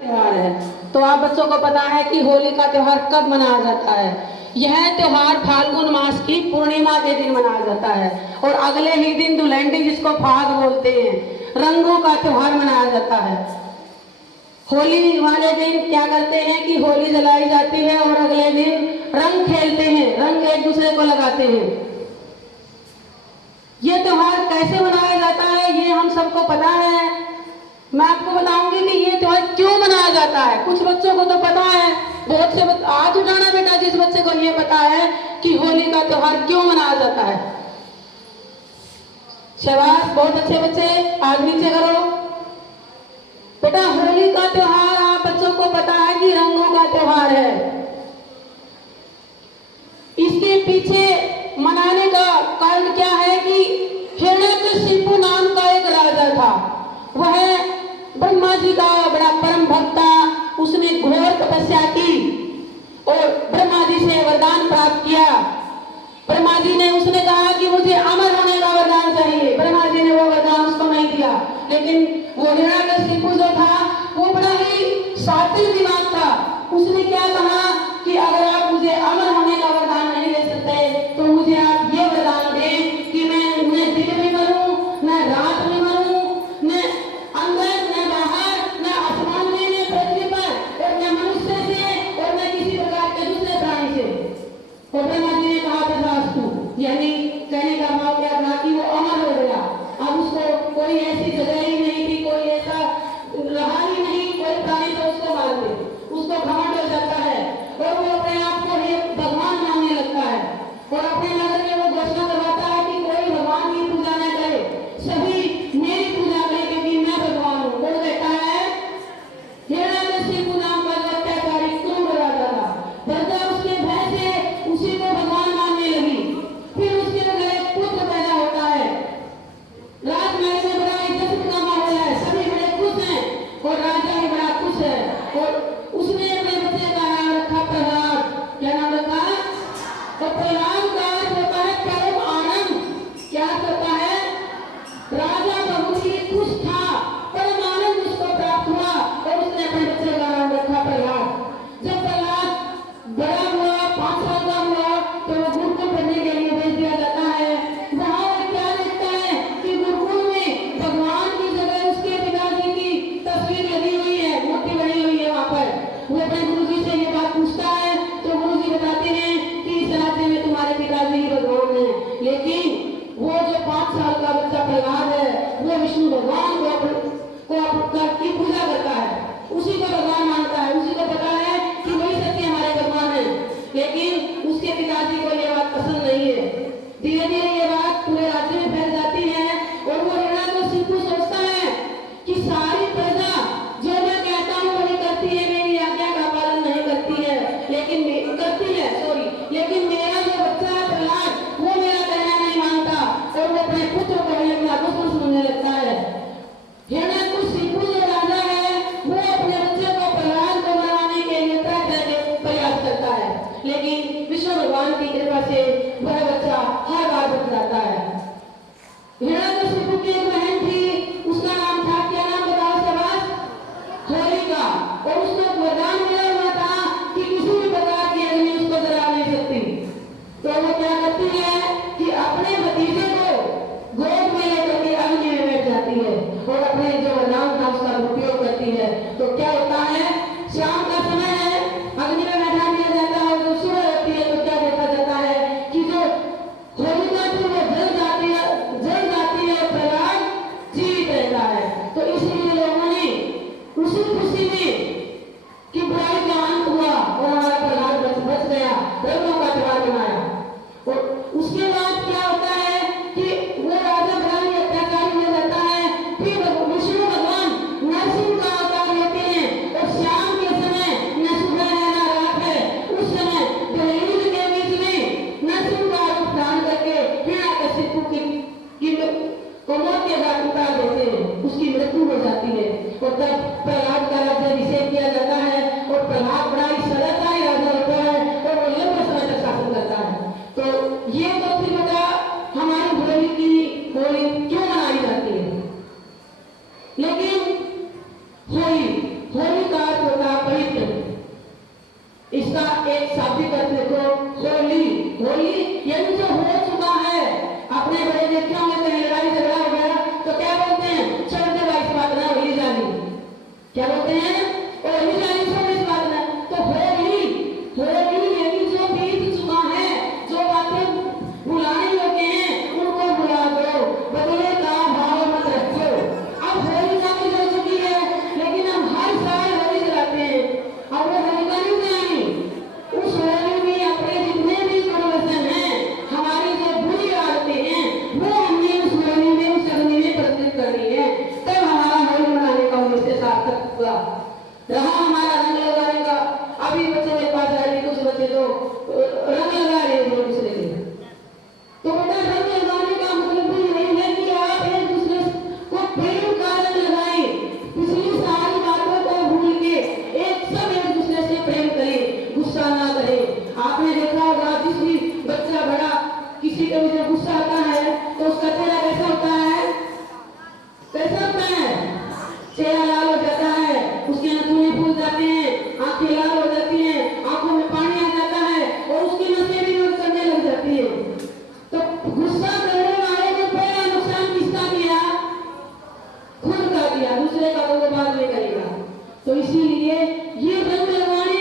त्योहार है। तो आप बच्चों को पता है कि होली का त्योहार कब मनाया जाता है। यह त्योहार फाल्गुन मास की पूर्णिमा के दिन मनाया जाता है और अगले ही दिन दुल्हनडी, जिसको फाग बोलते हैं, रंगों का त्योहार मनाया जाता है। होली वाले दिन क्या करते हैं कि होली जलाई जाती है और अगले दिन रंग खेलते हैं, रंग एक दूसरे को लगाते हैं। ये त्योहार कैसे मनाया जाता है ये हम सबको पता है। मैं आपको बताऊंगी कि ये त्योहार क्यों मनाया जाता है। कुछ बच्चों को तो पता है, बहुत से हाथ उठाना बेटा जिस बच्चे को ये पता है कि होली का त्योहार क्यों मनाया जाता है। शाबाश, बहुत अच्छे बच्चे, हाथ नीचे करो। बेटा होली का त्योहार आप बच्चों को पता है कि रंगों का त्योहार है। इसके पीछे मनाने का कारण क्या है कि हिरण्यकशिपु नाम का एक राजा था। वह ब्रह्मा जी का बड़ा परम भक्त था। उसने घोर तपस्या की और ब्रह्मा जी से वरदान प्राप्त किया। ब्रह्मा जी ने उसने कहा कि मुझे अमर होने का वरदान चाहिए। ब्रह्मा जी ने वो वरदान उसको नहीं दिया, लेकिन वो हिरण्यकशिपु जो था वो बड़ा ही शातिर दिमाग था। उसने क्या कहा कि अगर आप मुझे अमर होने का वरदान नहीं दे सकते तो मुझे आप ये वरदान दें कि मैं न दिन में मरूं, न रात में मरूं, न अंदर न बाहर, न आसमान में, न पृथ्वी पर, और न मनुष्य से और न किसी प्रकार के दूसरे प्राणी से। और ब्रह्मा जी ने कहा तथास्तु, यानी कहने का भाव क्या था कि वो अमर हो गया। अब उसको कोई ऐसी जगह ही नहीं थी, कोई ऐसा रहा ही नहीं, कोई प्राणी तो उसको मार दे। उसको घमंड हो जाता है और वो अपने आप को ही भगवान मानने लगता है और अपने नगर में वो घोषणा करवाता है कि कोई भगवान की पूजा न करे, सभी मेरी पूजा करें क्योंकि मैं भगवान हूँ। वो कहता है हिरण्यकशिपु नाम का जो अत्याचारी क्रूर राजा था, प्रजा उसके भय से उसी को भगवान मानने लगी। फिर उसके घर एक पुत्र पैदा होता है। राजमहल में बड़ा इज्जत का माहौल है, सभी बड़े खुश हैं और राजा भी बड़ा खुश है। और उसने अपने बच्चे का नाम रखा प्रहलाद। क्या नाम रखा? तो प्रहलाद का अर्थ होता है परम आनंद। क्या करता है? राजा बहुत ही खुश था, परम आनंद उसको प्राप्त हुआ और उसने अपने बच्चे का नाम रखा प्रहलाद। जब प्रहलाद बड़ा हुआ, 5 साल का हुआ, तो वो गुरुकुल पढ़ने के लिए भेज दिया जाता है। वहां वो क्या देखता है कि गुरुकुल में भगवान की जगह उसके पिताजी की तस्वीर लगी हुई है, मूर्ति बनी हुई है। वहां पर वो अपने गुरुजी से ये बात पूछता है तो गुरुजी बताते हैं कि इस राज्य में तुम्हारे पिताजी ही भगवान हैं। लेकिन वो जो 5 साल का बच्चा प्रहलाद है वो विष्णु भगवान की पूजा करता है, उसी को भगवान मानता है, उसी को पता है कि वही सत्य हमारे भगवान है। लेकिन उसके पिताजी को ये बात पसंद नहीं है। धीरे धीरे ये बात पूरे राज्य में फैल जाती है और वो हिरण्यकशिपु सोचता है कि सारी प्रजा जो मैं कहता हूँ वही करती है, मेरी आज्ञा का पालन नहीं करती है, लेकिन मेरा जो बच्चा है प्रहलाद वो मेरा कहना नहीं मानता और वो अपने पुत्र को ही अपना दुश्मन समझने लगता है। हिरण्यकशिपु जो राजा है वो अपने बच्चे को प्रहलाद को मरवाने के लिए तरह तरह के प्रयास करता है, लेकिन विष्णु भगवान की कृपा से वह बच्चा हर बार बच जाता है। हिरण्यकशिपु की एक बहन थी, उसका नाम था, क्या नाम बताओ शाबाश? होलिका। और उसको वरदान मिला हुआ था कि किसी भी प्रकार की अग्नि उसको जला नहीं सकती। तो वो क्या करती है कि अपने भतीजे को गोद में लेकर के अग्नि में बैठ जाती है और अपने जो वरदान था उसका उपयोग करती है। तो क्या होता है, शाम का समय है, अग्नि में बैठा दिया जाता है और जो सुबह होती है तो क्या देखा जाता है कि जो होलिका थी वो जल जाती है, प्रहलाद जीवित रहता है। तो इसलिए लोगों ने उसी खुशी में कि बुराई का अंत हुआ और हमारा प्रहलाद बच गया, रंगों का त्योहार मनाया। और उसके बाद क्या होता है कि वो राजा बड़ा ही अत्याचारी हो जाता है। फिर विष्णु भगवान नरसिंह का अवतार लेते हैं और शाम के समय एक शाब्दिक अर्थ देखो, होली। होली यानी जो हो चुका है। अपने बड़े व्यक्तियों में कहीं लड़ाई झगड़ा हो गया तो क्या बोलते हैं, छोड़ दे भाई इस बात ना, होली जानी। क्या बोलते हैं, होली जानी, छोड़ इस बात ना। तो होली, होली यानी जो बीत चुका है, जो बातें भुलाने लगे हैं उनको भुला दो, बदले का भाव मत रखो। अब होली जानी हो चुकी है, लेकिन हम हर साल होली जलाते हैं। अब वो होली नहीं जानी, उस होली में अपने जितने भी प्रदर्शन हैं, हमारी जो बुरी आदतें हैं, वो हमने उस होली में, उस अग्नि में प्रस्तुत करनी है। तब हमारा होली मनाने का उद्देश्य सार्थक हुआ। रहा हमारा रंग लगाने का। अभी बच्चे मेरे पास आए, कुछ बच्चे तो रंग लगा रहे हैं दूसरे के। तो बेटा रंग लगाने का मतलब भी नहीं है कि आप एक दूसरे को प्रेम का रंग लगाएं। पिछली सारी बातों को भूल के एक दूसरे से प्रेम करें, गुस्सा ना करें। आपने देखा होगा जिस भी बच्चा बड़ा किसी के मुझे गुस्सा आता है तो उसका चेहरा कैसा होता है, कैसा होता है, चेहरा लाल हो जाता है, उसके नथुने फूल जाते हैं, आंखें लाल हो जाती हैं, आंखों में पानी आ जाता है और उसकी नसें भी नोच करने लग जाती है। तो गुस्सा करने वाले को पहला नुकसान किसका किया, खुद का किया, दूसरे का वो बाद में करेगा। तो इसीलिए ये रंग लगाने